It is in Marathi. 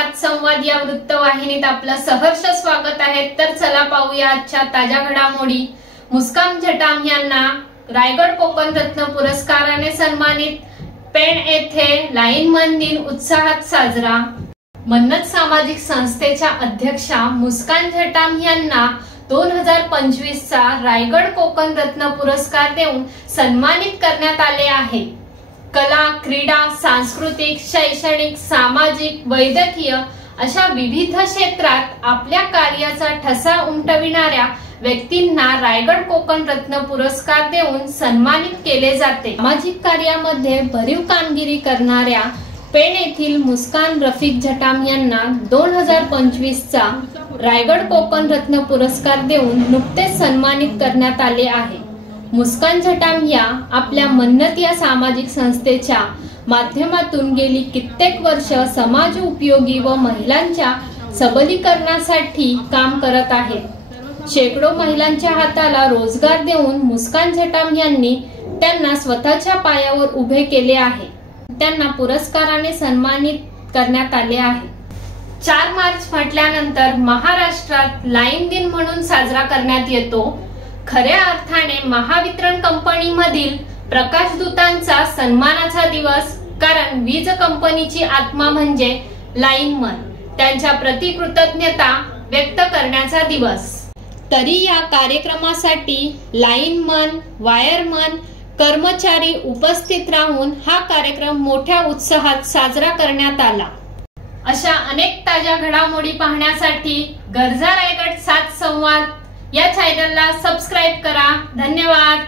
सात संवाद या वृत्तवाहिनीत आपलं सहर्ष स्वागत आहे। तर चला पाहूया आजच्या ताज्या घडामोडी। मुस्कान जटाम यांना रायगड कोकण रत्न पुरस्काराने सन्मानित। पेण येथे लाईनमन दिन उत्साहात साजरा। मन्नत सामाजिक संस्थेच्या अध्यक्षा मुस्कान जटाम यांना 2025 चा रायगड कोकण रत्न पुरस्कार देऊन सन्मानित करण्यात आले आहे। कला, क्रीडा, सांस्कृतिक, शैक्षणिक, सामाजिक, वैद्यकीय अशा विविध क्षेत्रात आपल्या कार्याचा ठसा उमटविणाऱ्या व्यक्तींना रायगड कोकण रत्न पुरस्कार देऊन सन्मानित केले जाते। सामाजिक कार्यामध्ये भरीव कामगिरी करणाऱ्या पेण येथील मुस्कान रफिक जटाम यांना 2025 चा रायगड कोकण रत्न पुरस्कार देऊन नुकतेच सन्मानित करण्यात आले आहे। मुस्कान जटाम या आपल्या मन्नत या सामाजिक संस्थेच्या माध्यमातून गेली कित्येक वर्ष समाज उपयोगी व महिलांच्या सबलीकरणासाठी काम करत आहेत। शेकडो महिलांच्या हाताला रोजगार देऊन मुस्कान जटाम यांनी त्यांना स्वतःच्या पायावर उभे केले आहे। त्यांना पुरस्काराने सन्मानित करण्यात आले आहे। 4 मार्च म्हटल्यानंतर महाराष्ट्रात लाईन दिन म्हणून साजरा करण्यात येतो। खऱ्या अर्थाने महावितरण कंपनी मधील प्रकाशदूतांचा सन्मानाचा दिवस, कारण वीज कंपनीची आत्मा म्हणजे लाईनमन, त्यांच्या प्रति कृतज्ञता व्यक्त करण्याचा दिवस। तरी या कार्यक्रमासाठी लाईनमन, वायरमन कर्मचारी उपस्थित राहून हा कार्यक्रम मोठ्या उत्साहात साजरा करण्यात आला। अशा अनेक ताज्या घडामोडी पाहण्यासाठी गरजा रायगड 7 संवाद या चॅनलला सबस्क्राइब करा। धन्यवाद।